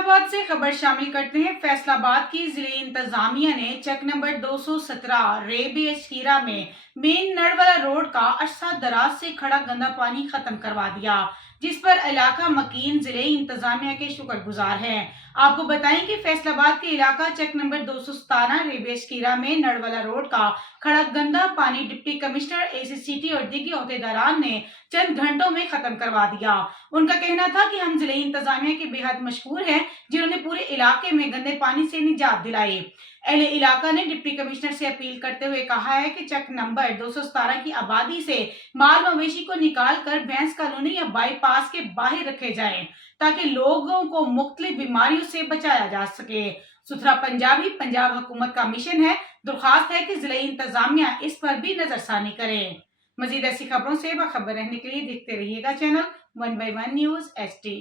फैसलाबाद से खबर शामिल करते हैं। फैसलाबाद की जिले इंतजामिया ने चेक नंबर 217 रेबेज कीरा में मेन नड़ वाला रोड का अरसा दराज से खड़ा गंदा पानी खत्म करवा दिया, जिस पर इलाका मकीन जिले इंतजामिया के शुक्रगुजार हैं। आपको बताएं कि फैसलाबाद के इलाका चेक नंबर 217 रेबेज कीरा में नड़ वाला रोड का खड़ा गंदा पानी डिप्टी कमिश्नर एसीसीटी और दिगी अहदेदारान ने चंद घंटों में खत्म करवा दिया। उनका कहना था कि हम जिले इंतजामिया के बेहद मशहूर हैं, जिन्होंने पूरे इलाके में गंदे पानी से निजात दिलाई। अहले इलाका ने डिप्टी कमिश्नर से अपील करते हुए कहा है कि चेक नंबर 217 की आबादी से माल मवेशी को निकाल कर भैंस कॉलोनी या बाईपास के बाहर रखे जाएं, ताकि लोगों को मुख्तलिफ बीमारियों से बचाया जा सके। सुथरा पंजाब ही पंजाब हुकूमत का मिशन है। दरख्वास्त है कि जिले इंतजामिया इस पर भी नजरसानी करे। मजीद ऐसी खबरों से बाखबर रहने के लिए देखते रहिएगा चैनल 1/1 न्यूज HD।